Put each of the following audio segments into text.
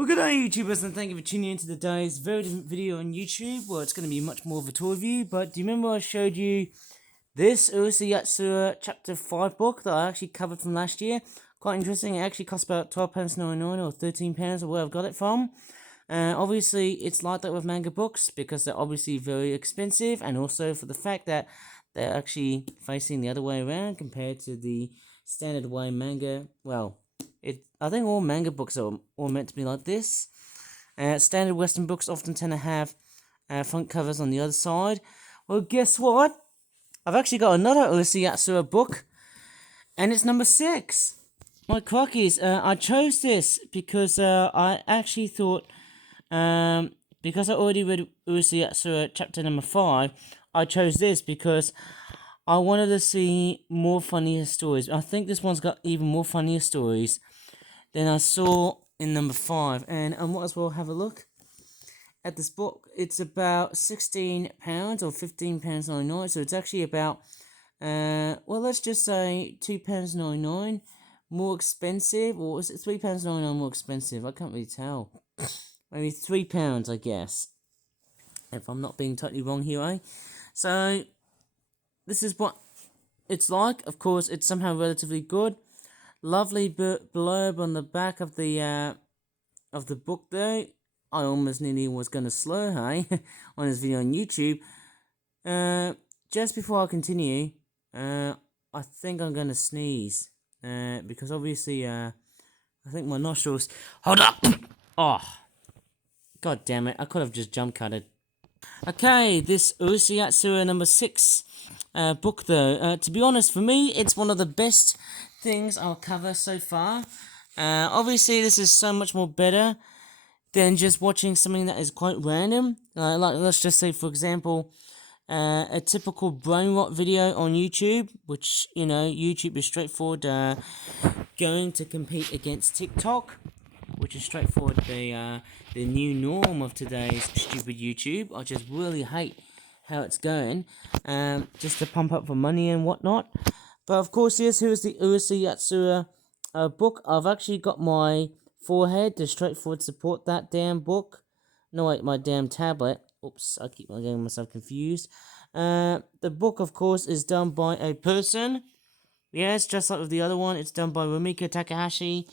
Well, good day, YouTubers, and thank you for tuning in to today's very different video on YouTube. Well, it's going to be much more of a tour review, but do you remember I showed you this Urusei Yatsura Chapter 5 book that I actually covered from last year? Quite interesting. It actually cost about £12.99 or £13 or where I've got it from. Obviously, it's like that with manga books because they're obviously very expensive, and also for the fact that they're actually facing the other way around compared to the standard way manga. Well, I think all manga books are all meant to be like this. Standard Western books often tend to have front covers on the other side. Well, guess what? I've actually got another Urusei Yatsura book, and it's number 6. My crockies, I chose this because I actually thought, because I already read Urusei Yatsura chapter number 5, I chose this because I wanted to see more funnier stories. I think this one's got even more funnier stories than I saw in number 5, and I might as well have a look at this book. It's about £16 or £15.99, so it's actually about, well, let's just say £2.99 more expensive, or is it £3.99 more expensive? I can't really tell. Maybe £3, I guess, if I'm not being totally wrong here, eh? So, this is what it's like. Of course, it's somehow relatively good. Lovely blurb on the back of the book though. I almost nearly was going to slur, hey, on this video on YouTube. Just before I continue, I think I'm going to sneeze. Because obviously, I think my nostrils... Hold up! Oh, god damn it, I could have just jump cutted. Okay, this Urusei Yatsura number 6 book though. To be honest, for me, it's one of the best things I'll cover so far. Obviously, this is so much more better than just watching something that is quite random. Like, let's just say, for example, a typical brain rot video on YouTube, which, you know, YouTube is straightforward going to compete against TikTok, which is straightforward the new norm of today's stupid YouTube. I just really hate how it's going, just to pump up for money and whatnot. But of course, yes, here's the Urusei Yatsura book. I've actually got my forehead to straightforward support that damn book. No, wait, my damn tablet. Oops, I keep getting myself confused. The book, of course, is done by a person. Yes, just like with the other one, it's done by Rumiko Takahashi.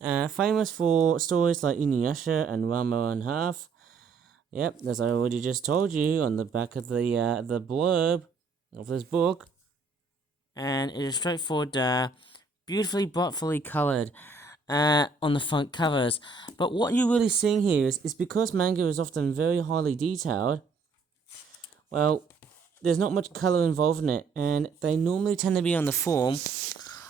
Famous for stories like Inuyasha and Ranma and Half. Yep, as I already just told you on the back of the blurb of this book. And it is straightforward, beautifully, thoughtfully coloured on the front covers. But what you're really seeing here is because manga is often very highly detailed, well, there's not much colour involved in it, and they normally tend to be on the form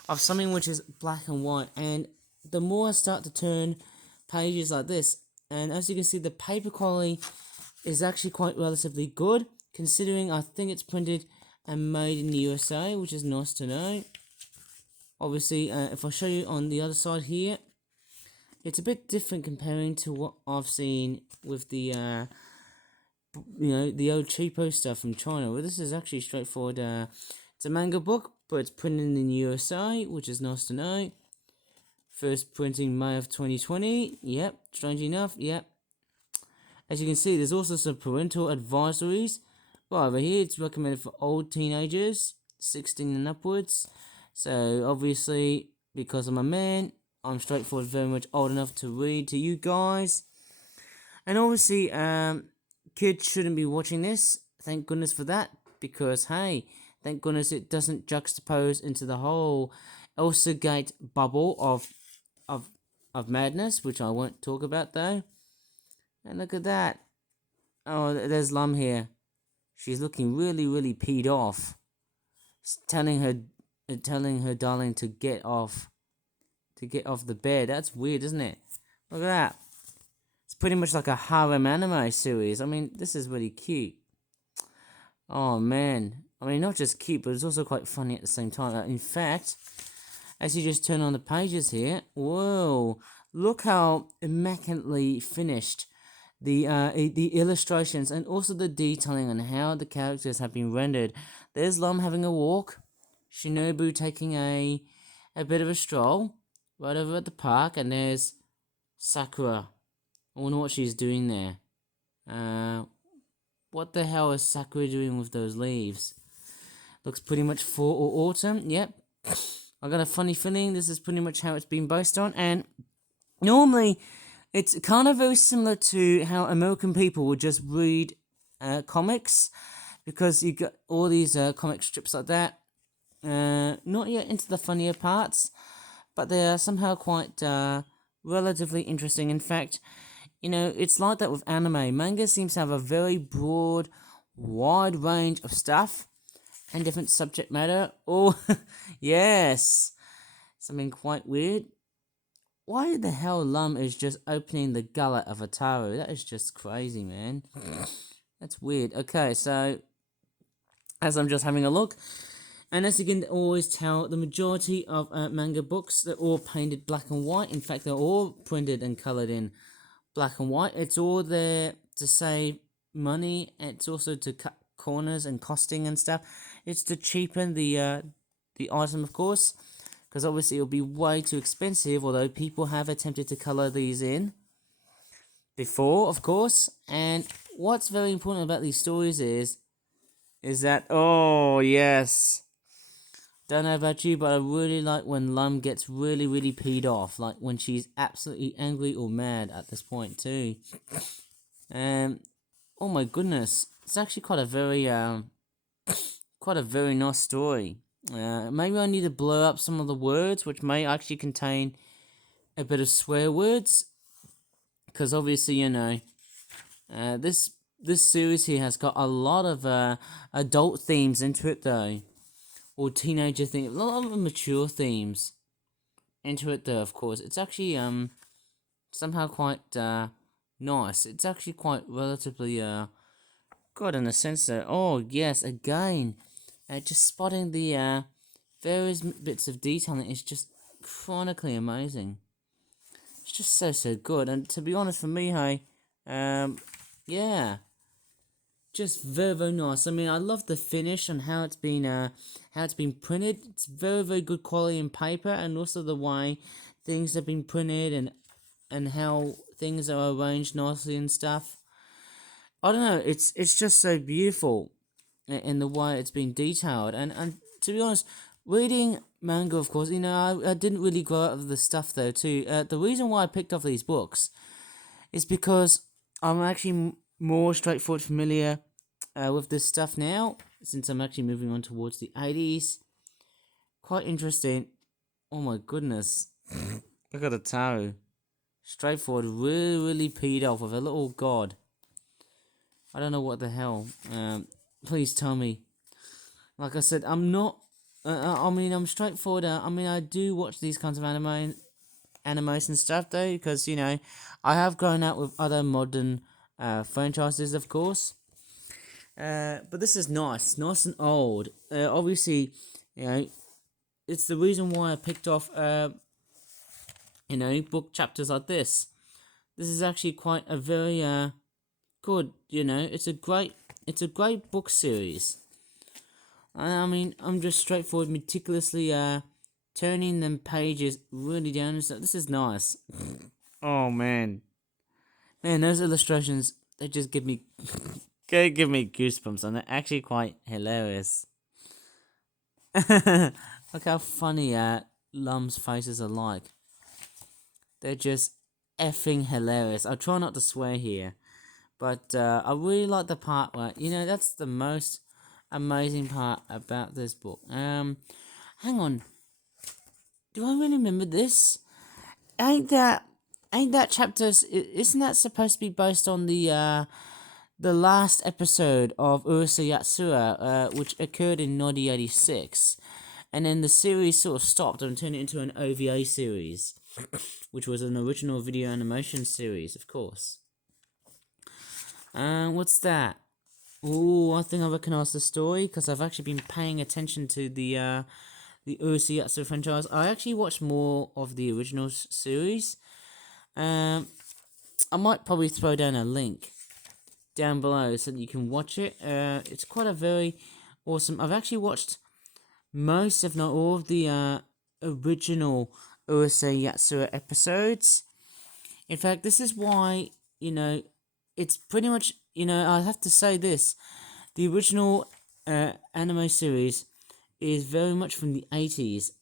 of something which is black and white. And the more I start to turn pages like this, and as you can see, the paper quality is actually quite relatively good, considering I think it's printed and made in the USA, which is nice to know. Obviously, if I show you on the other side here, it's a bit different comparing to what I've seen with the, you know, the old cheapo stuff from China. Well, this is actually straightforward. It's a manga book, but it's printed in the USA, which is nice to know. First printing May of 2020. Yep, strange enough. Yep. As you can see, there's also some parental advisories. Well, over here, it's recommended for old teenagers, 16 and upwards. So, obviously, because I'm a man, I'm straightforward, very much old enough to read to you guys. And obviously, kids shouldn't be watching this. Thank goodness for that. Because, hey, thank goodness it doesn't juxtapose into the whole Elsa Gate bubble of madness, which I won't talk about, though. And look at that. Oh, there's Lum here. She's looking really, really peed off. Telling her darling to get off the bed. That's weird, isn't it? Look at that. It's pretty much like a harem anime series. I mean, this is really cute. Oh man. I mean, not just cute, but it's also quite funny at the same time. In fact, as you just turn on the pages here, whoa, look how immaculately finished the illustrations and also the detailing on how the characters have been rendered. There's Lum having a walk, Shinobu taking a bit of a stroll right over at the park, and there's Sakura I wonder what she's doing there. What the hell is Sakura doing with those leaves? Looks pretty much fall or autumn. Yep. I got a funny feeling this is pretty much how it's been based on. And normally, it's kind of very similar to how American people would just read comics, because you got all these comic strips like that. Not yet into the funnier parts, but they are somehow quite relatively interesting. In fact, it's like that with anime. Manga seems to have a very broad, wide range of stuff and different subject matter. Oh, yes, something quite weird. Why the hell Lum is just opening the gullet of Ataru? That is just crazy, man. That's weird. Okay, so as I'm just having a look, and as you can always tell, the majority of manga books, they're all painted black and white. In fact, they're all printed and coloured in black and white. It's all there to save money. It's also to cut corners and costing and stuff. It's to cheapen the item, of course, because obviously it'll be way too expensive, although people have attempted to colour these in before, of course. And what's very important about these stories is that, oh yes, don't know about you, but I really like when Lum gets really, really peed off, like when she's absolutely angry or mad at this point too. Oh my goodness, it's actually quite a very nice story. Maybe I need to blur up some of the words, which may actually contain a bit of swear words, because obviously, this series here has got a lot of adult themes into it, though, or teenager themes, a lot of mature themes into it, though. Of course, it's actually somehow quite nice. It's actually quite relatively good in a sense that, oh yes, again, just spotting the various bits of detailing is just chronically amazing. It's just so good, and to be honest, for me, hey, yeah, just very nice. I mean, I love the finish and how it's been printed. It's very good quality in paper, and also the way things have been printed and how things are arranged nicely and stuff. I don't know. It's just so beautiful in the way it's been detailed, and to be honest, reading manga, of course, I didn't really grow out of the stuff though too. The reason why I picked up these books is because I'm actually more straightforward familiar with this stuff now, since I'm actually moving on towards the 80s. Quite interesting. Oh my goodness. Look at the Taru. Straightforward, really peed off with a little god. I don't know what the hell. Please tell me. Like I said, I'm not. I'm straightforward. I do watch these kinds of animes and stuff though, because I have grown up with other modern franchises, of course. But this is nice and old. Obviously, it's the reason why I picked off book chapters like this. This is actually quite a very good. It's a great book series. I mean, I'm just straightforward, meticulously turning them pages really down and stuff. This is nice. Oh man, those illustrations, they just give me goosebumps, and they're actually quite hilarious. Look how funny Lum's faces are like. They're just effing hilarious. I'll try not to swear here, but I really like the part where that's the most amazing part about this book. Hang on. Do I really remember this? Ain't that chapter? Isn't that supposed to be based on the last episode of Urusei Yatsura, which occurred in 1986, and then the series sort of stopped and turned it into an OVA series, which was an original video animation series, of course. What's that? Oh, I think I recognise the story, because I've actually been paying attention to the Urusei Yatsura franchise. I actually watched more of the original series. I might probably throw down a link down below so that you can watch it. It's quite a very awesome. I've actually watched most, if not all, of the original Urusei Yatsura episodes. In fact, this is why it's pretty much, I have to say this. The original anime series is very much from the 80s.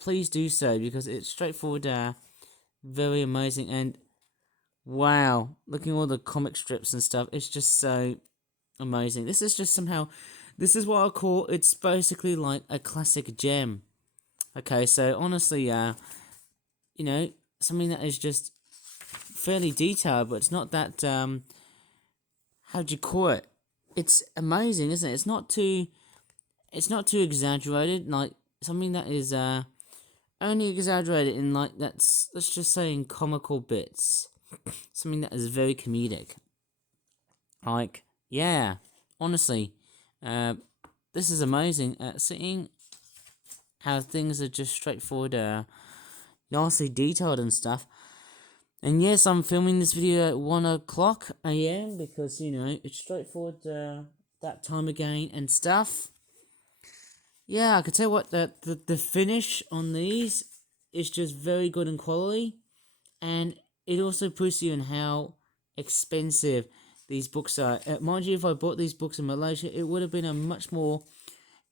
Please do so, because it's straightforward, very amazing, and wow, looking at all the comic strips and stuff, it's just so amazing. This is just somehow, this is what I call, it's basically like a classic gem. Okay, so honestly, something that is just fairly detailed, but it's not that, how do you call it? It's amazing, isn't it? It's not too exaggerated, like, something that is, only exaggerated in, like, let's just say in comical bits. Something that is very comedic. Like, yeah, honestly, this is amazing. Seeing how things are just straightforward, nicely detailed and stuff. And yes, I'm filming this video at 1 o'clock AM because, it's straightforward, that time again and stuff. Yeah, I can tell what, the finish on these is just very good in quality. And it also puts you in how expensive these books are. Mind you, if I bought these books in Malaysia, it would have been a much more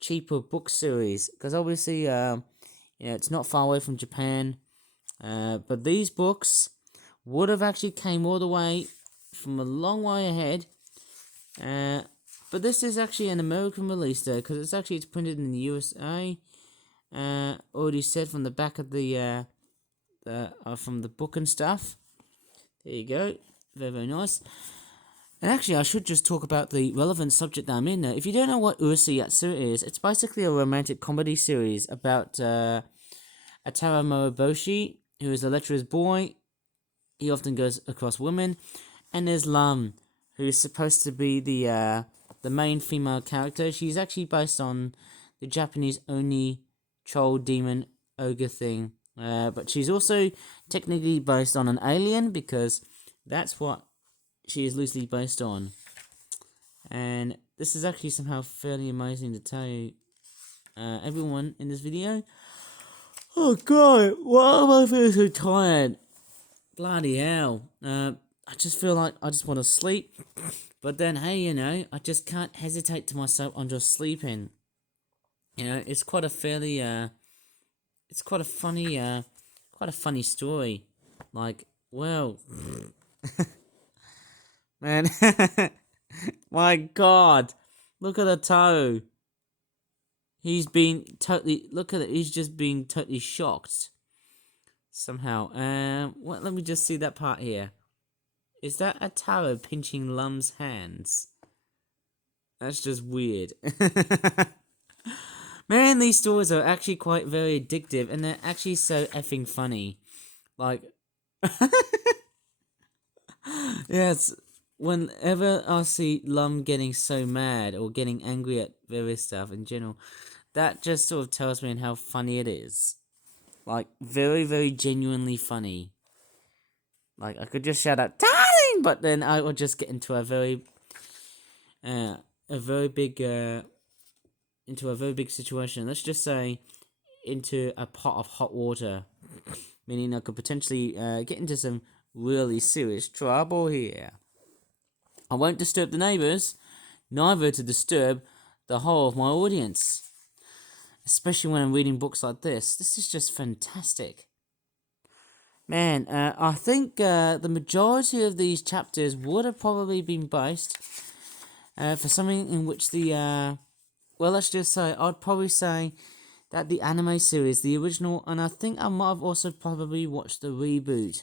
cheaper book series. Because obviously, it's not far away from Japan. But these books would have actually came all the way from a long way ahead. But this is actually an American release though, because it's printed in the USA. Already said from the back of the from the book and stuff. There you go. Very, very nice. And actually, I should just talk about the relevant subject that I'm in now. If you don't know what Urusei Yatsura is, it's basically a romantic comedy series about Atara Moroboshi, who is a lecturer's boy. He often goes across women. And there's Lam, who is supposed to be the main female character. She's actually based on the Japanese Oni troll demon ogre thing. But she's also technically based on an alien, because that's what she is loosely based on. And this is actually somehow fairly amazing to tell you, everyone in this video. Oh god, why am I feeling so tired? Bloody hell. I just feel like I just want to sleep. But then, hey, I just can't hesitate to myself on just sleeping. It's quite a fairly, it's quite a funny story. Like, well, man, my god, look at the toe. He's been totally, look at it, he's just being totally shocked. Somehow, let me just see that part here. Is that Atara pinching Lum's hands? That's just weird. Man, these stories are actually quite very addictive, and they're actually so effing funny. Like, yes, whenever I see Lum getting so mad or getting angry at various stuff in general, that just sort of tells me how funny it is. Like, very, very genuinely funny. Like, I could just shout out, "Darling!" But then I would just get into a very big situation. Let's just say into a pot of hot water, meaning I could potentially get into some really serious trouble here. I won't disturb the neighbours, neither to disturb the whole of my audience, especially when I'm reading books like this. This is just fantastic. Man, I think the majority of these chapters would have probably been based for something in which the well, let's just say, I'd probably say that the anime series, the original, and I think I might have also probably watched the reboot.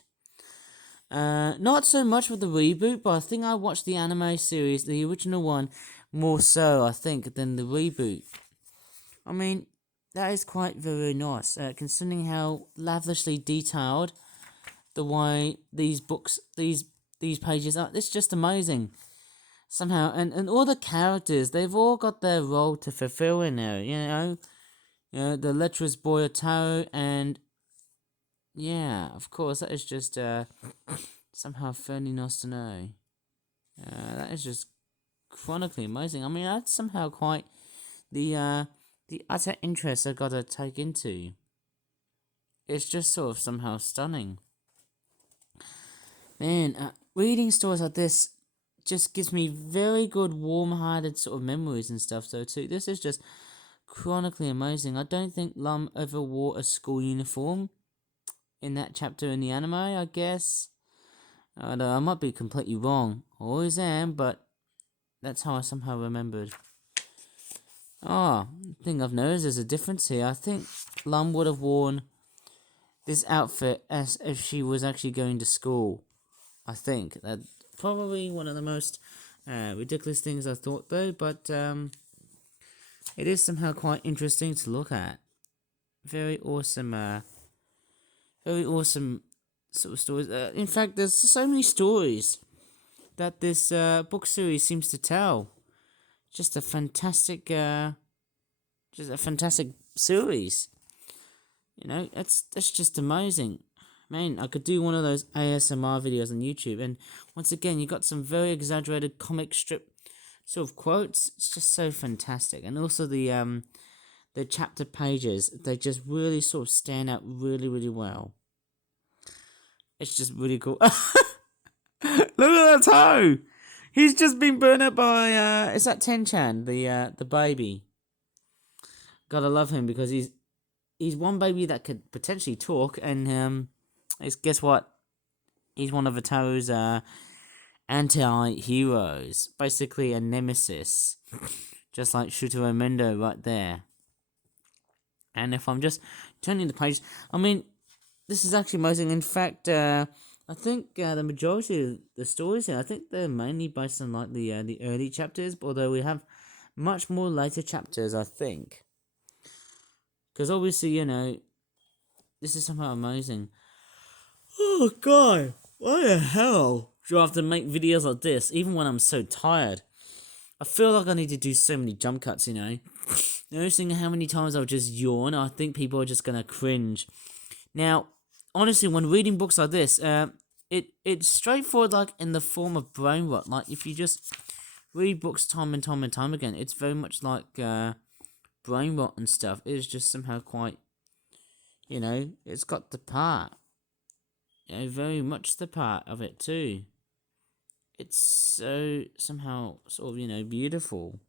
Not so much with the reboot, but I think I watched the anime series, the original one, more so, I think, than the reboot. I mean, that is quite very nice, considering how lavishly detailed the way these books, these pages are. It's just amazing. Somehow, and all the characters, they've all got their role to fulfill in there, the lecherous boy Otaro, and yeah, of course, that is just somehow fairly nice to know. That is just chronically amazing. I mean, that's somehow quite the utter interest I've got to take into. It's just sort of somehow stunning. Man, reading stories like this just gives me very good, warm-hearted sort of memories and stuff. So too, this is just chronically amazing. I don't think Lum ever wore a school uniform in that chapter in the anime, I guess. I might be completely wrong. I always am, but that's how I somehow remembered. The thing I've noticed there's a difference here. I think Lum would have worn this outfit as if she was actually going to school. I think that probably one of the most ridiculous things I thought though, but it is somehow quite interesting to look at. Very awesome sort of stories. In fact, there's so many stories that this book series seems to tell. Just a fantastic series. You know, that's just amazing. Man, I could do one of those ASMR videos on YouTube, and once again, you got some very exaggerated comic strip sort of quotes. It's just so fantastic, and also the chapter pages. They just really sort of stand out really, really well. It's just really cool. Look at that toe. He's just been burned up by is that Tenchan, the baby? Gotta love him because he's one baby that could potentially talk, and guess what? He's one of Ataru's anti-heroes, basically a nemesis, just like Shutaro Mendo right there. And if I'm just turning the page, I mean, this is actually amazing. In fact, I think the majority of the stories here, I think they're mainly based on like the early chapters, although we have much more later chapters, I think. Because obviously, you know, this is somehow amazing. Oh god, why the hell do I have to make videos like this, even when I'm so tired? I feel like I need to do so many jump cuts, you know. Noticing how many times I'll just yawn, I think people are just gonna cringe. Now, honestly, when reading books like this, it's straightforward, like in the form of brain rot. Like if you just read books time and time and time again, it's very much like brain rot and stuff. It is just somehow quite, you know, it's got the part. You know, very much the part of it too. It's so somehow sort of, you know, beautiful.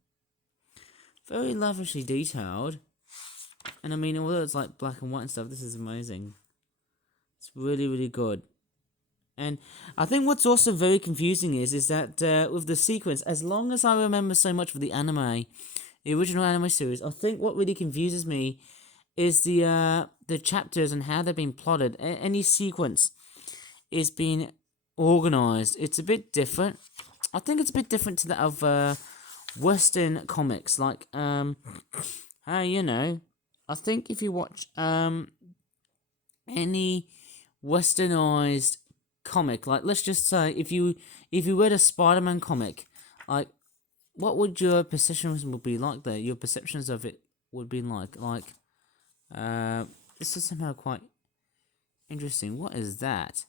Very lavishly detailed. And I mean, although it's like black and white and stuff, this is amazing. It's really, really good. And I think what's also very confusing is that with the sequence, as long as I remember so much of the anime, the original anime series, I think what really confuses me is the chapters and how they've been plotted. Any sequence is being organized. It's a bit different. I think it's a bit different to that of Western comics. Like you know, I think if you watch any westernized comic, like let's just say if you read a Spider-Man comic, like what would your perceptions would be like there? Your perceptions of it would be like this is somehow quite interesting. What is that?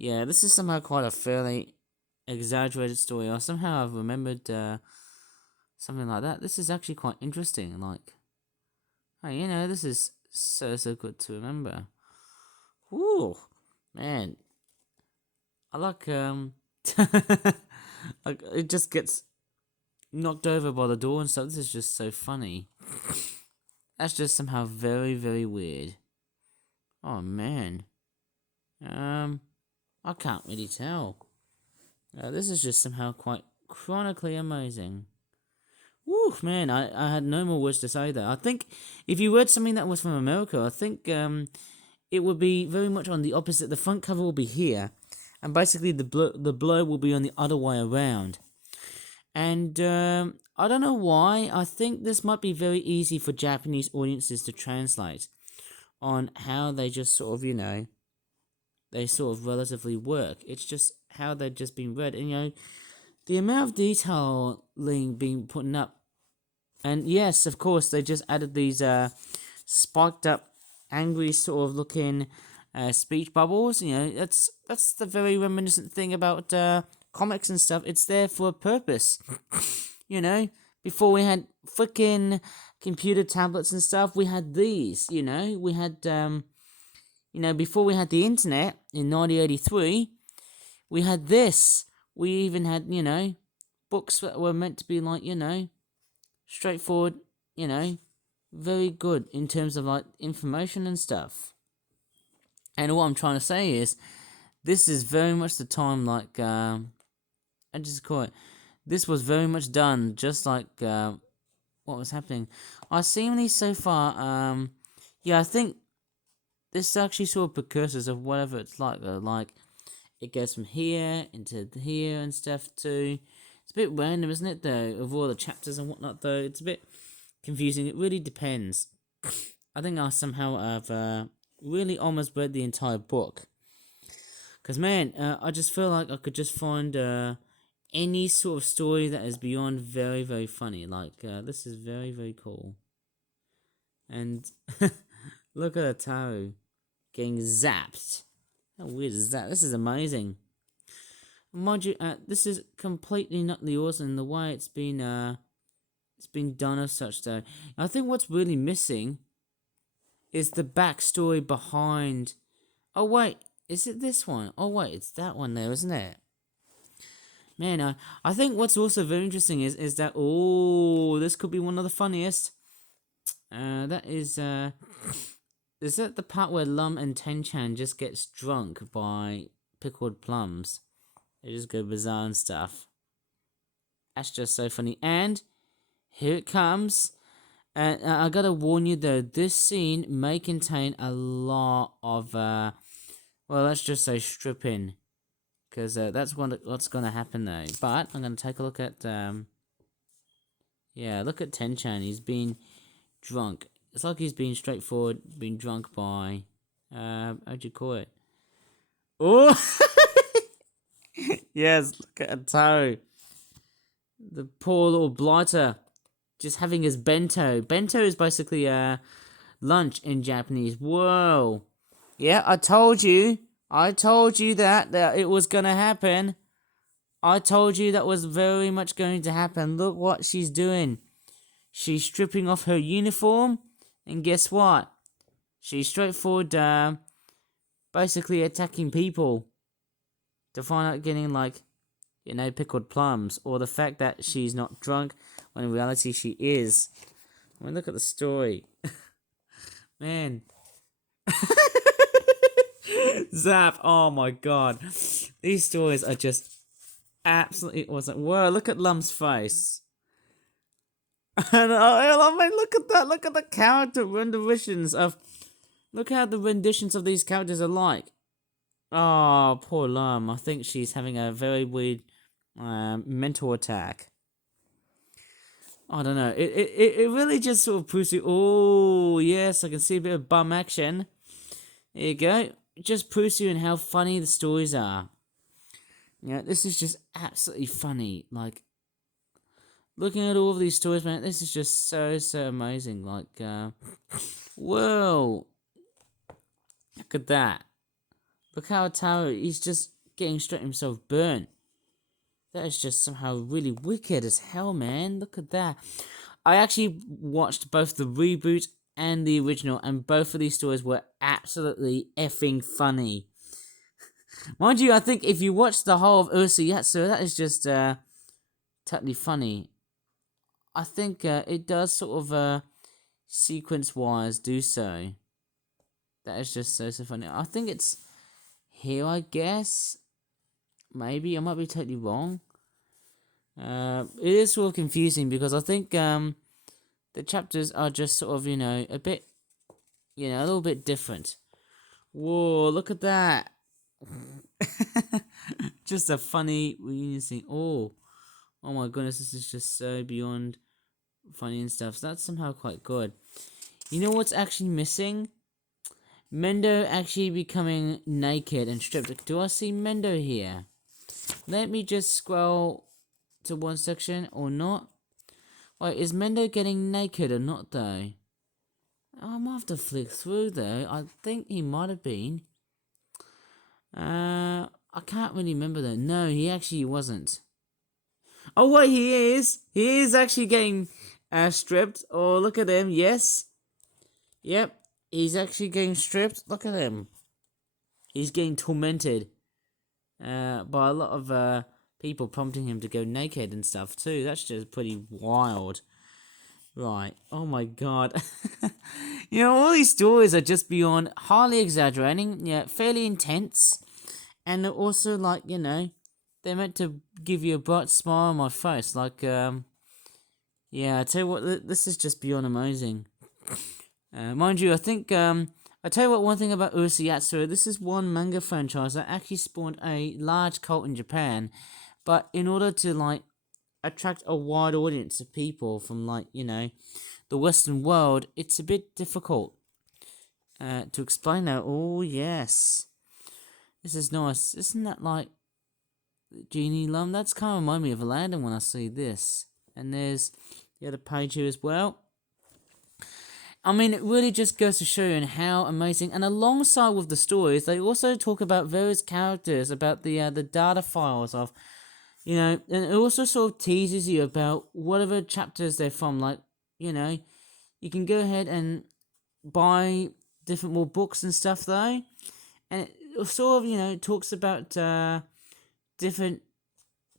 Yeah, this is somehow quite a fairly exaggerated story. Or somehow I've remembered something like that. This is actually quite interesting. Like, oh, you know, this is so good to remember. Ooh, man, I like like it just gets knocked over by the door and stuff. This is just so funny. That's just somehow very, very weird. Oh man, I can't really tell. This is just somehow quite chronically amazing. Woo, man, I had no more words to say there. I think if you read something that was from America, I think it would be very much on the opposite. The front cover will be here, and basically the blow will be on the other way around. And I don't know why. I think this might be very easy for Japanese audiences to translate on how they just sort of, you know, they sort of relatively work. It's just how they've just been read. And, you know, the amount of detailing being put up. And yes, of course, they just added these spiked up, angry sort of looking speech bubbles. You know, that's the very reminiscent thing about comics and stuff. It's there for a purpose. You know, before we had freaking computer tablets and stuff, we had these. You know, we had you know, before we had the internet in 1983, We had this. We even had, books that were meant to be like, straightforward, very good in terms of like information and stuff. And what I'm trying to say is, this is very much the time like, I just call it, this was very much done just like what was happening. I seemingly so far, yeah, I think this actually sort of precursors of whatever it's like though. Like, it goes from here into here and stuff too. It's a bit random, isn't it, though, of all the chapters and whatnot, though. It's a bit confusing. It really depends. I think I somehow have really almost read the entire book. Because, man, I just feel like I could just find any sort of story that is beyond very, very funny. Like, this is very, very cool. And look at Ataru getting zapped. How weird is that? This is amazing. Mind you, this is completely nutty awesome in the way it's been done as such though. I think what's really missing is the backstory behind. Oh wait, is it this one? Oh wait, it's that one there, isn't it? Man, I think what's also very interesting is that this could be one of the funniest. That is that the part where Lum and Tenchan just gets drunk by pickled plums? They just go bizarre and stuff. That's just so funny. And here it comes. And I gotta warn you though, this scene may contain a lot of, well, let's just say stripping. Because that's what's gonna happen though. But I'm gonna take a look at, yeah, look at Tenchan. He's been drunk. It's like he's been straightforward, been drunk by, how'd you call it? Oh! Yes, look at Ataru. The poor little blighter. Just having his bento. Bento is basically lunch in Japanese. Whoa. Yeah, I told you. I told you that it was gonna happen. I told you that was very much going to happen. Look what she's doing. She's stripping off her uniform. And guess what? She's straightforward, basically attacking people. To find out getting, like, pickled plums. Or the fact that she's not drunk, when in reality she is. I mean, look at the story. Man. Zap, oh my god. These stories are just absolutely awesome. Whoa, look at Lum's face. And I mean, look at that. Look at the character renditions of... Look how the renditions of these characters are like. Oh, poor Lum. I think she's having a very weird mental attack. I don't know. It really just sort of proves you. Oh, yes, I can see a bit of bum action. There you go. It just proves you in how funny the stories are. Yeah, this is just absolutely funny. Like, looking at all of these stories, man, this is just so amazing. Like, whoa. Look at that. Look how Ataru, he's just getting straight himself burnt. That is just somehow really wicked as hell, man. Look at that. I actually watched both the reboot and the original, and both of these stories were absolutely effing funny. Mind you, I think if you watch the whole of Ursa Yatsura, that is just totally funny. I think it does sort of sequence-wise do so. That is just so funny. I think it's here, I guess. Maybe, I might be totally wrong. It is sort of confusing because I think the chapters are just sort of, a bit, a little bit different. Whoa, look at that. Just a funny reunion scene. Oh my goodness, this is just so beyond funny and stuff. So that's somehow quite good. You know what's actually missing? Mendo actually becoming naked and stripped. Do I see Mendo here? Let me just scroll to one section or not. Wait, is Mendo getting naked or not though? I might have to flick through though. I think he might have been. I can't really remember though. No, he actually wasn't. Oh wait, he is. He is actually getting stripped. Oh, look at him. Yes. Yep. He's actually getting stripped. Look at him. He's getting tormented. by a lot of people prompting him to go naked and stuff too. That's just pretty wild. Right. Oh my god. All these stories are just beyond highly exaggerating, yeah, fairly intense. And they're also like, they're meant to give you a bright smile on my face. Like, yeah, I tell you what, this is just beyond amazing. Mind you, I think, I tell you what, one thing about Urusei Yatsura, this is one manga franchise that actually spawned a large cult in Japan. But in order to, like, attract a wide audience of people from, like, the Western world, it's a bit difficult to explain that. Oh, yes. This is nice. Isn't that like Genie Lum? That's kind of remind me of Aladdin when I see this. And there's the other page here as well. I mean, it really just goes to show you how amazing. And alongside with the stories, they also talk about various characters, about the data files of, and it also sort of teases you about whatever chapters they're from. Like, you can go ahead and buy different more books and stuff though, and it sort of talks about different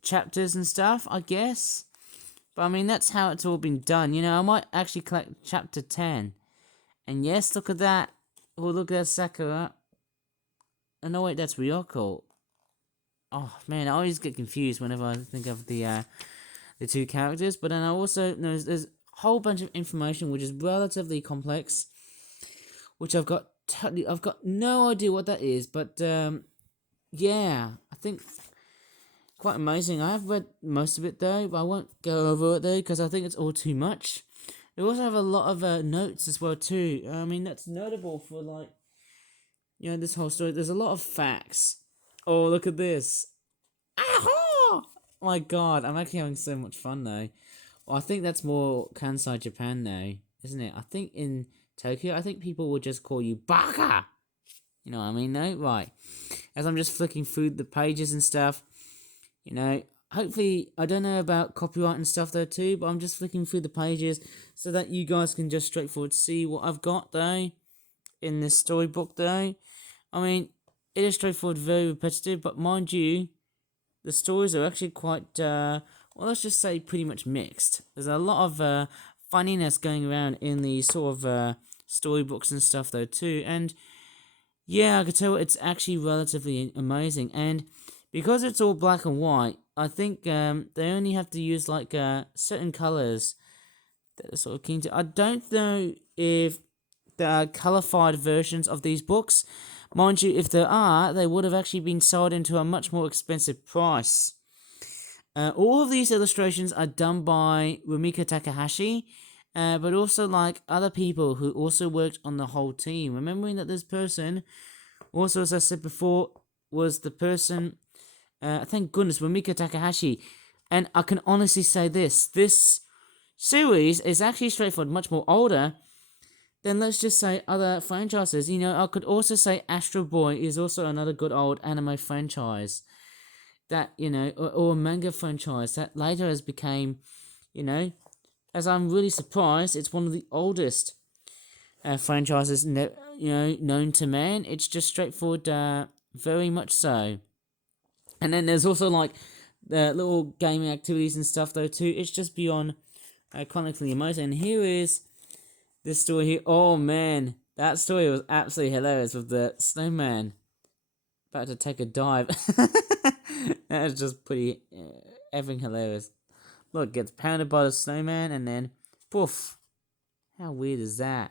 chapters and stuff, I guess. But I mean, that's how it's all been done. I might actually collect chapter 10. And yes, look at that. Oh, look at that Sakura. Oh no, wait, that's Ryoko. Oh man, I always get confused whenever I think of the two characters. But then I also know there's a whole bunch of information which is relatively complex, which I've got no idea what that is. But yeah, I think quite amazing. I have read most of it though, but I won't go over it though because I think it's all too much. They also have a lot of notes as well too. I mean, that's notable for like, this whole story. There's a lot of facts. Oh, look at this. Aha! My god, I'm actually having so much fun though. Well, I think that's more Kansai Japan though, isn't it? I think in Tokyo, I think people would just call you Baka! You know what I mean though? Right. As I'm just flicking through the pages and stuff, hopefully, I don't know about copyright and stuff though too, but I'm just flicking through the pages so that you guys can just straightforward see what I've got though in this storybook though. I mean, it is straightforward, very repetitive, but mind you, the stories are actually quite, well, let's just say pretty much mixed. There's a lot of funniness going around in the sort of storybooks and stuff though too, and yeah, I can tell it's actually relatively amazing, and because it's all black and white, I think they only have to use like certain colors that are sort of keen to. I don't know if there are colorified versions of these books. Mind you, if there are, they would have actually been sold into a much more expensive price. All of these illustrations are done by Rumiko Takahashi, but also like other people who also worked on the whole team. Remembering that this person, also as I said before, was the person, thank goodness, Rumiko Takahashi. And I can honestly say this series is actually straightforward, much more older than, let's just say, other franchises. I could also say Astro Boy is also another good old anime franchise that, or a manga franchise that later has became, as I'm really surprised, it's one of the oldest franchises, known to man. It's just straightforward, very much so. And then there's also like the little gaming activities and stuff though too. It's just beyond chronically amazing. And here is this story here. Oh man, that story was absolutely hilarious with the snowman about to take a dive. That is just pretty effing hilarious. Look, gets pounded by the snowman and then poof. How weird is that?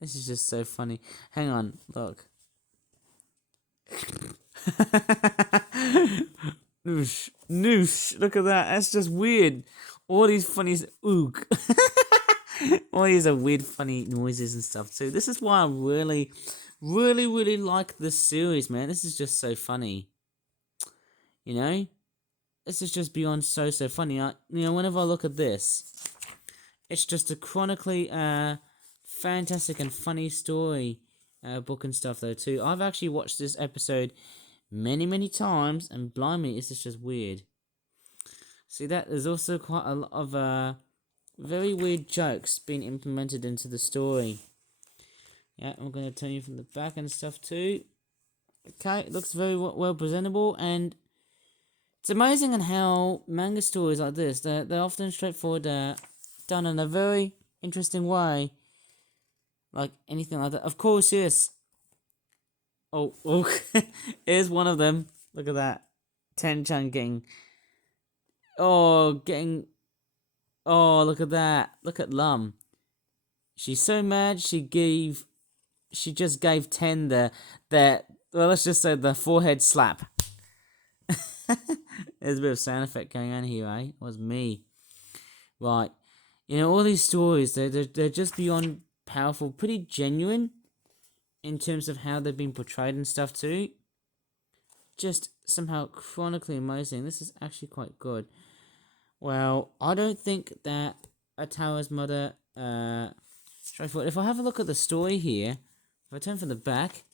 This is just so funny. Hang on, look. Noosh, noosh. Look at that. That's just weird. All these funny ook. All these are weird, funny noises and stuff too. This is why I really, really, really like this series, man. This is just so funny. This is just beyond so funny. Whenever I look at this, it's just a chronically fantastic and funny story book and stuff though too. I've actually watched this episode many times, and blimey, it's just weird. See that? There's also quite a lot of very weird jokes being implemented into the story. Yeah, I'm going to turn you from the back and stuff too. Okay, it looks very well presentable, and it's amazing on how manga stories like this, they're often straightforward, done in a very interesting way, like anything like that. Of course, yes. Oh, here's one of them. Look at that. Ten-chan getting, oh, getting, oh, look at that. Look at Lum. She's so mad, she just gave Ten well, let's just say the forehead slap. There's a bit of sound effect going on here, eh? It was me. Right. You know, all these stories, they're just beyond powerful, pretty genuine in terms of how they've been portrayed and stuff too. Just somehow chronically amazing. This is actually quite good. Well, I don't think that Ataru's mother, straightforward. If I have a look at the story here, if I turn from the back,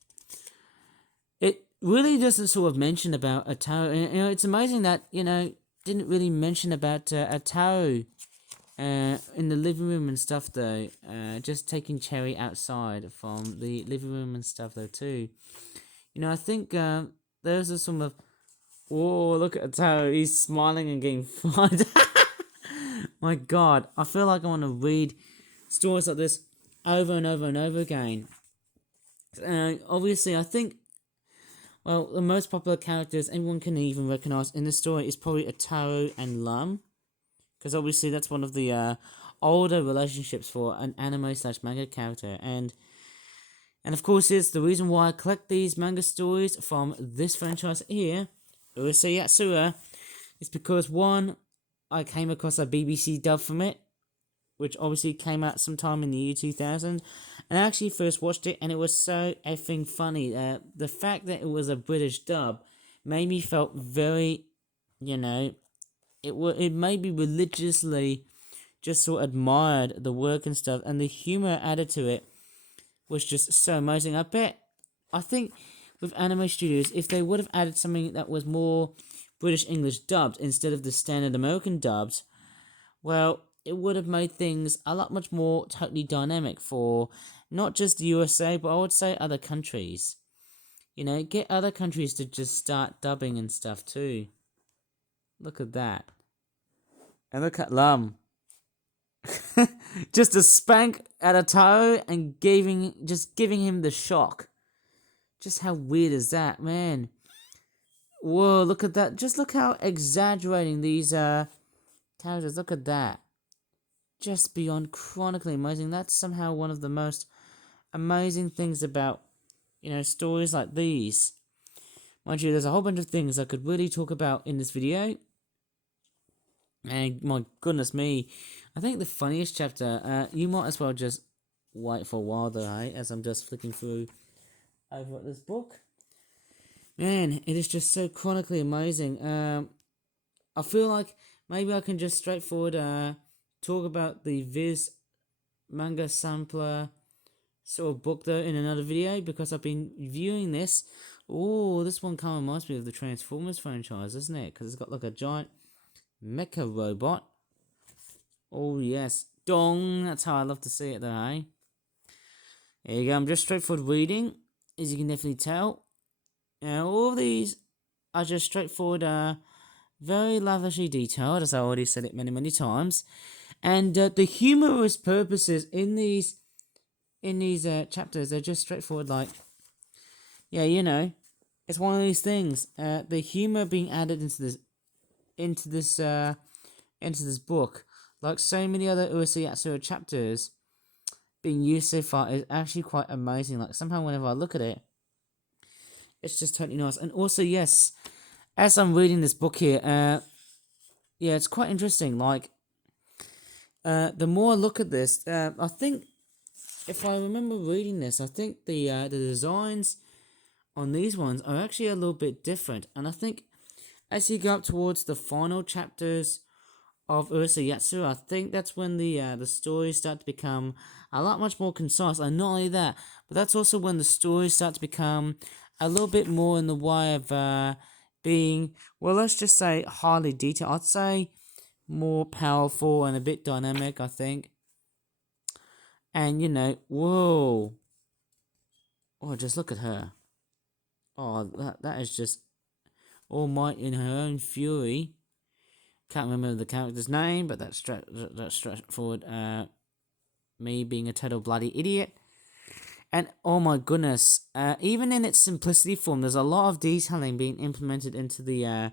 it really doesn't sort of mention about Ataru. You know, it's amazing that, you know, didn't really mention about Ataru in the living room and stuff though. Just taking Cherry outside from the living room and stuff though too. You know, I think there's a some of. Whoa, look at Ataru. He's smiling and getting fried. My God, I feel like I want to read stories like this over and over and over again. Obviously, I think, well, the most popular characters anyone can even recognize in the story is probably Ataru and Lum. Because obviously that's one of the older relationships for an anime / manga character. And of course, it's the reason why I collect these manga stories from this franchise here, Urusei Yatsura, is because one, I came across a BBC dub from it, which obviously came out sometime in the year 2000, and I actually first watched it, and it was so effing funny. The fact that it was a British dub made me felt very, you know, it made me religiously just sort of admired the work and stuff, and the humor added to it was just so amazing. I think with anime studios, if they would have added something that was more British English dubbed instead of the standard American dubs, well, it would have made things a lot much more totally dynamic for not just the USA, but I would say other countries. You know, get other countries to just start dubbing and stuff too. Look at that. And look at Lum. Just a spank at a toe and giving him the shock. Just how weird is that, man? Whoa, look at that. Just look how exaggerating these characters. Look at that. Just beyond chronically amazing. That's somehow one of the most amazing things about, you know, stories like these. Mind you, there's a whole bunch of things I could really talk about in this video. And my goodness me, I think the funniest chapter, you might as well just wait for a while though, hey, as I'm just flicking through over at this book. Man, it is just so chronically amazing. I feel like maybe I can just straightforward talk about the Viz manga sampler sort of book though in another video, because I've been viewing this. Oh, this one kind of reminds me of the Transformers franchise, doesn't it? Because it's got like a giant mecha robot. Oh yes, dong. That's how I love to see it though, eh? There you go. I'm just straightforward reading, as you can definitely tell. Now all of these are just straightforward, very lavishly detailed, as I already said it many times. And the humorous purposes in these chapters, they're just straightforward, like, yeah, you know, it's one of these things. The humor being added into this book, like so many other Urusei Yatsura chapters being used so far, is actually quite amazing. Like somehow whenever I look at it, it's just totally nice. And also, yes, as I'm reading this book here, yeah, it's quite interesting. Like, the more I look at this, I think, if I remember reading this, I think the designs on these ones are actually a little bit different. And I think as you go up towards the final chapters of Urusei Yatsura, I think that's when the stories start to become a lot much more concise. And not only that, but that's also when the stories start to become a little bit more in the way of being, well, let's just say highly detailed. I'd say more powerful and a bit dynamic, I think. And you know, whoa. Oh, just look at her. Oh, that is just All Might in her own fury. Can't remember the character's name, but that's straightforward. Me being a total bloody idiot. And oh my goodness, even in its simplicity form, there's a lot of detailing being implemented into the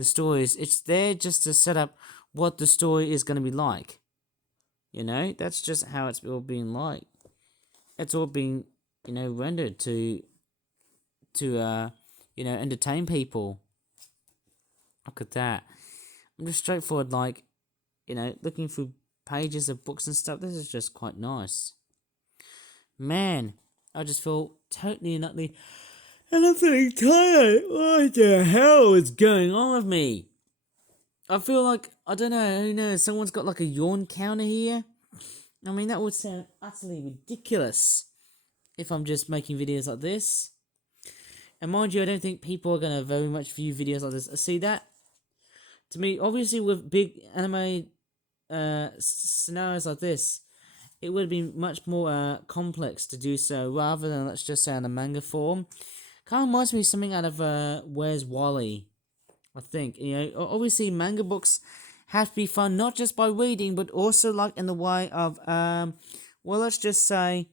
stories. It's there just to set up what the story is going to be like. You know, that's just how it's all being like. It's all being, rendered to entertain people. Look at that. I'm just straightforward, like, looking through pages of books and stuff. This is just quite nice. Man, I just feel totally and utterly, and I'm feeling tired. What the hell is going on with me? I feel like, I don't know, who knows, someone's got like a yawn counter here. I mean, that would sound utterly ridiculous if I'm just making videos like this. And mind you, I don't think people are going to very much view videos like this. See that? To me, obviously with big anime scenarios like this, it would be much more complex to do so, rather than, let's just say, in a manga form. Kind of reminds me of something out of Where's Wally, I think. Obviously manga books have to be fun, not just by reading, but also like in the way of, let's just say,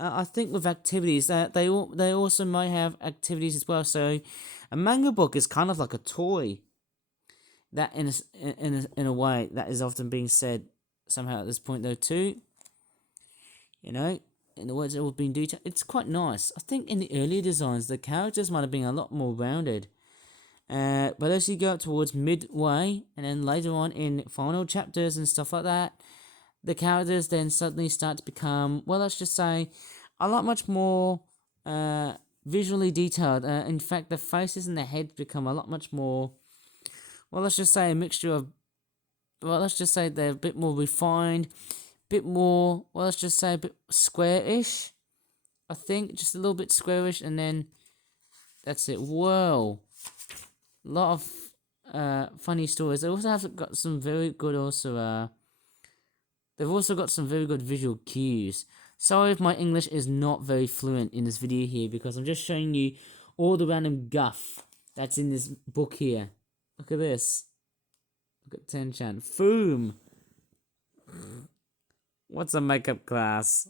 I think with activities, that they also might have activities as well. So a manga book is kind of like a toy. That in a way that is often being said somehow at this point though too. In the words that have been detailed, it's quite nice. I think in the earlier designs, the characters might have been a lot more rounded. But as you go up towards midway, and then later on in final chapters and stuff like that, the characters then suddenly start to become, well, let's just say, a lot much more visually detailed. In fact, the faces and the heads become a lot much more, well, let's just say a mixture of, well, let's just say they're a bit more refined, bit more, well, let's just say a bit square-ish. I think just a little bit squarish, and then that's it. Whoa, a lot of funny stories. They also have got some very good they've also got some very good visual cues. Sorry if my English is not very fluent in this video here, because I'm just showing you all the random guff that's in this book here. Look at this. Look at Tenchan. Foom. What's a makeup class?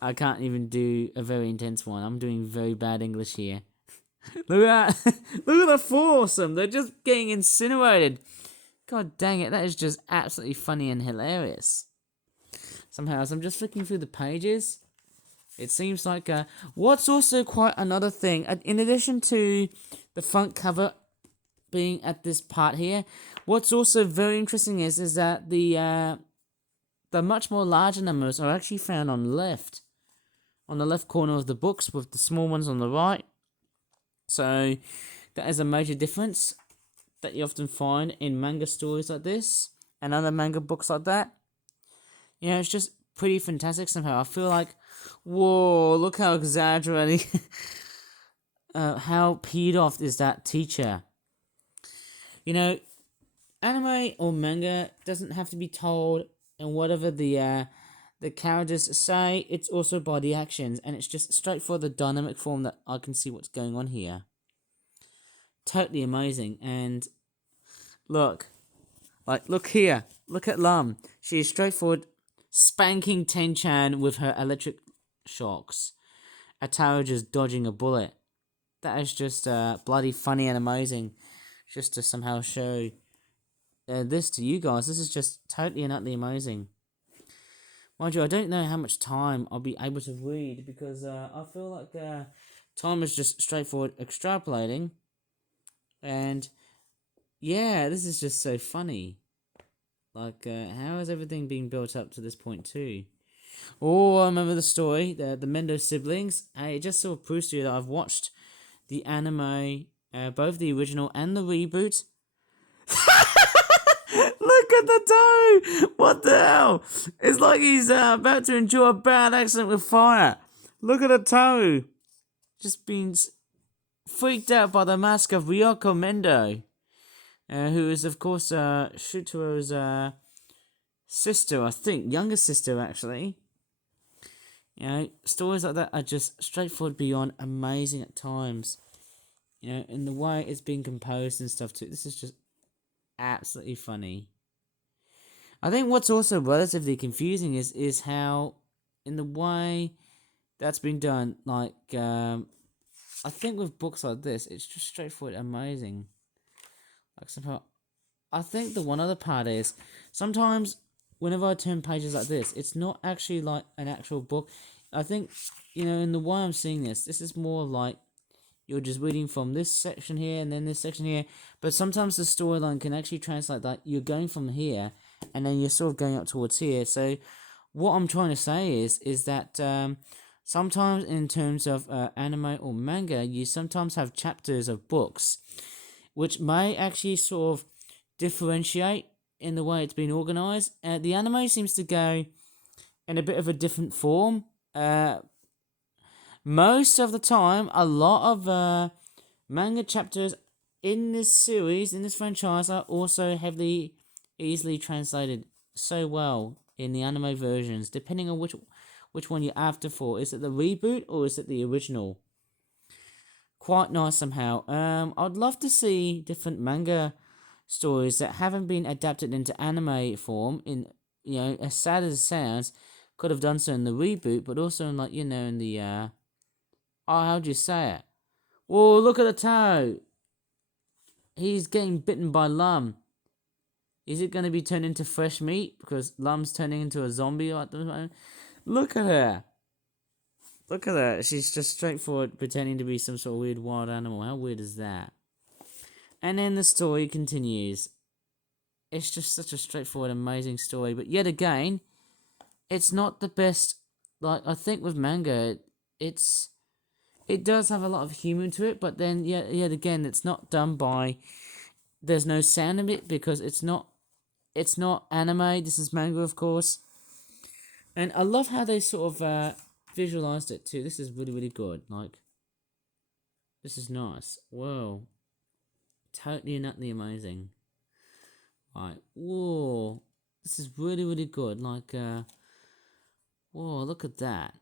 I can't even do a very intense one. I'm doing very bad English here. Look at that. Look at the foursome. They're just getting incinerated. God dang it. That is just absolutely funny and hilarious. Somehow, as I'm just flicking through the pages, it seems like what's also quite another thing, in addition to the front cover being at this part here, what's also very interesting is that the much more larger numbers are actually found on the left corner of the books, with the small ones on the right. So that is a major difference that you often find in manga stories like this and other manga books like that. It's just pretty fantastic somehow. I feel like, whoa, look how exaggerating, how peed off is that teacher. Anime or manga doesn't have to be told, and whatever the characters say, it's also body actions, and it's just straight for the dynamic form that I can see what's going on here. Totally amazing. And look here, look at Lum. She is straightforward spanking Tenchan with her electric shocks. Ataru just dodging a bullet. That is just bloody funny and amazing. Just to somehow show this to you guys. This is just totally and utterly amazing. Mind you, I don't know how much time I'll be able to read, because I feel like time is just straightforward extrapolating. And yeah, this is just so funny. Like, how is everything being built up to this point too? Oh, I remember the story, the Mendo siblings. It just sort of proves to you that I've watched the anime, both the original and the reboot. Look at the toe! What the hell? It's like he's about to endure a bad accident with fire. Look at the toe. Just being freaked out by the mask of Ryoko Mendo, who is, of course, Shuto's sister, I think. Younger sister, actually. You know, stories like that are just straightforward beyond amazing at times. You know, in the way it's being composed and stuff too. This is just absolutely funny. I think what's also relatively confusing is how, in the way that's been done, like I think with books like this, it's just straightforward amazing. Like somehow, I think the one other part is sometimes whenever I turn pages like this, it's not actually like an actual book. I think, you know, in the way I'm seeing this is more like you're just reading from this section here and then this section here. But sometimes the storyline can actually translate that you're going from here and then you're sort of going up towards here. So what I'm trying to say is that sometimes in terms of anime or manga, you sometimes have chapters of books which may actually sort of differentiate in the way it's been organized. The anime seems to go in a bit of a different form. Most of the time, a lot of manga chapters in this series, in this franchise, are also heavily, easily translated so well in the anime versions, depending on which one you're after for. Is it the reboot or is it the original? Quite nice somehow. I'd love to see different manga stories that haven't been adapted into anime form. In, you know, as sad as it sounds, could have done so in the reboot, but also in, like, you know, in the oh, how do you say it? Whoa, look at the toe. He's getting bitten by Lum. Is it going to be turned into fresh meat because Lum's turning into a zombie at the moment? Look at her. Look at her. She's just straightforward pretending to be some sort of weird wild animal. How weird is that? And then the story continues. It's just such a straightforward, amazing story. But yet again, it's not the best. Like, I think with manga, it does have a lot of humor to it, but then yet again, it's not done by. There's no sound in it because it's not anime. This is manga, of course. And I love how they sort of visualized it too. This is really, really good. Like, this is nice. Whoa. Totally and utterly amazing. Right. Whoa. This is really, really good. Like, whoa, look at that.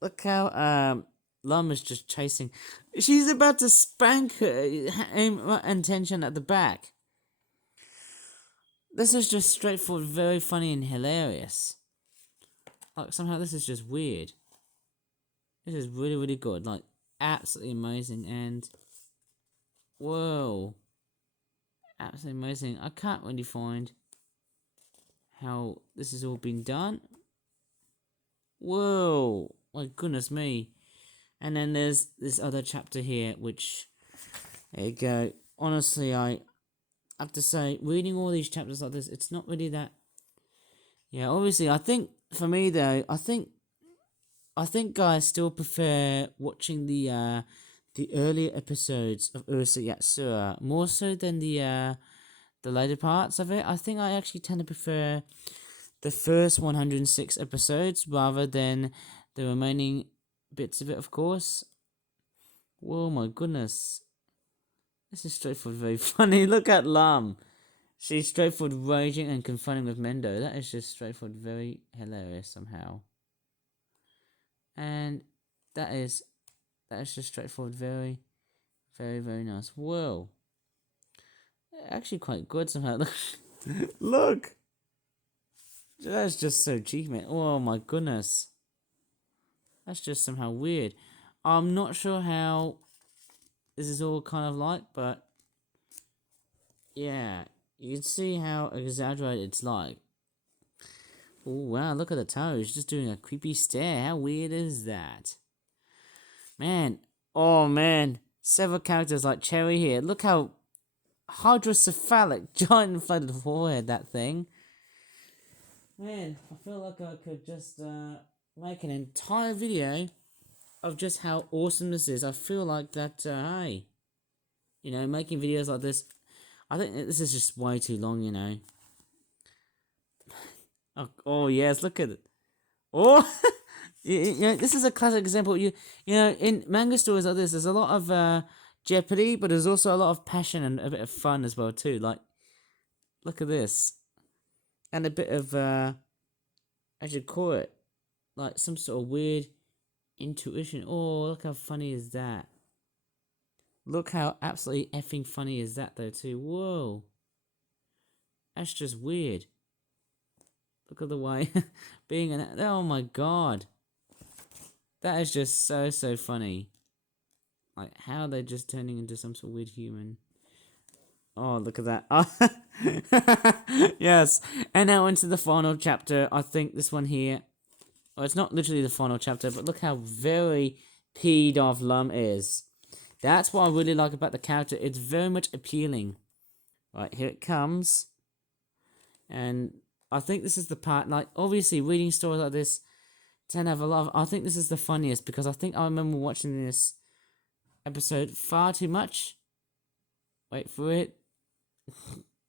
Look how, Lum is just chasing. She's about to spank her, and tension at the back. This is just straightforward, very funny and hilarious. Like, somehow this is just weird. This is really, really good. Like, absolutely amazing. And, whoa. Absolutely amazing. I can't really find how this has all been done. Whoa. My goodness me. And then there's this other chapter here, which, there you go. Honestly, I have to say, reading all these chapters like this, it's not really that. Yeah, obviously, I think for me though, I think guys still prefer watching the earlier episodes of Ursa Yatsura more so than the later parts of it. I think I actually tend to prefer the first 106 episodes rather than the remaining bits of it, of course. Whoa, my goodness. This is straightforward, very funny. Look at Lam. She's straightforward raging and confronting with Mendo. That is just straightforward, very hilarious somehow. And that is just straightforward, very, very, very nice. Whoa. Actually quite good somehow. Look. That's just so cheeky, man. Oh my goodness. That's just somehow weird. I'm not sure how this is all kind of like, but yeah, you can see how exaggerated it's like. Oh wow, look at the toes, just doing a creepy stare. How weird is that? Man, oh man, several characters like Cherry here. Look how hydrocephalic, giant inflated forehead that thing. Man, I feel like I could just make an entire video of just how awesome this is. I feel like that, hey, you know, making videos like this, I think this is just way too long, you know. Oh yes, look at it. Oh, you know, this is a classic example. You know, in manga stories like this, there's a lot of jeopardy, but there's also a lot of passion and a bit of fun as well too. Like, look at this, and a bit of I should call it. like some sort of weird intuition. Oh, look how funny is that. Look how absolutely effing funny is that though too. Whoa. That's just weird. Look at the way being an, oh my god. That is just so funny. Like how they're just turning into some sort of weird human. Oh, look at that. Yes. And now into the final chapter. I think this one here. Well, it's not literally the final chapter, but look how very peed off Lum is. That's what I really like about the character. It's very much appealing. Right, here it comes. And I think this is the part, like, obviously reading stories like this tend to have a lot of, I think this is the funniest because I think I remember watching this episode far too much. Wait for it.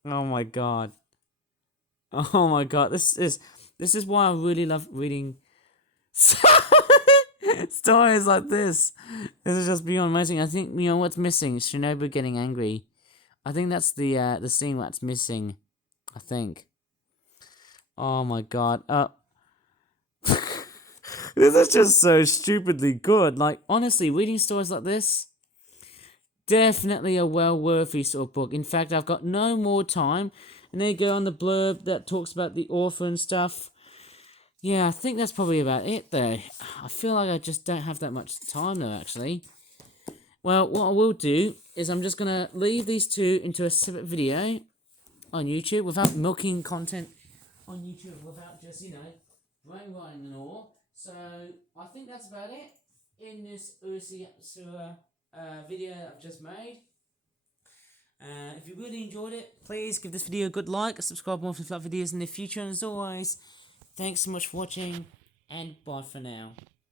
Oh my god. Oh my god. This is why I really love reading stories like this. This is just beyond amazing. I think, you know what's missing? Shinobu getting angry. I think that's the scene that's missing. I think. Oh my god. This is just so stupidly good. Like, honestly, reading stories like this, definitely a well-worthy sort of book. In fact, I've got no more time. And there you go on the blurb that talks about the author and stuff. Yeah, I think that's probably about it, though. I feel like I just don't have that much time, though, actually. Well, what I will do is I'm just going to leave these two into a separate video on YouTube without milking content on YouTube, without just, you know, brainwashing and all. So, I think that's about it in this Urusei Yatsura video that I've just made. If you really enjoyed it, please give this video a good like, subscribe more for flat videos in the future, and as always, thanks so much for watching, and bye for now.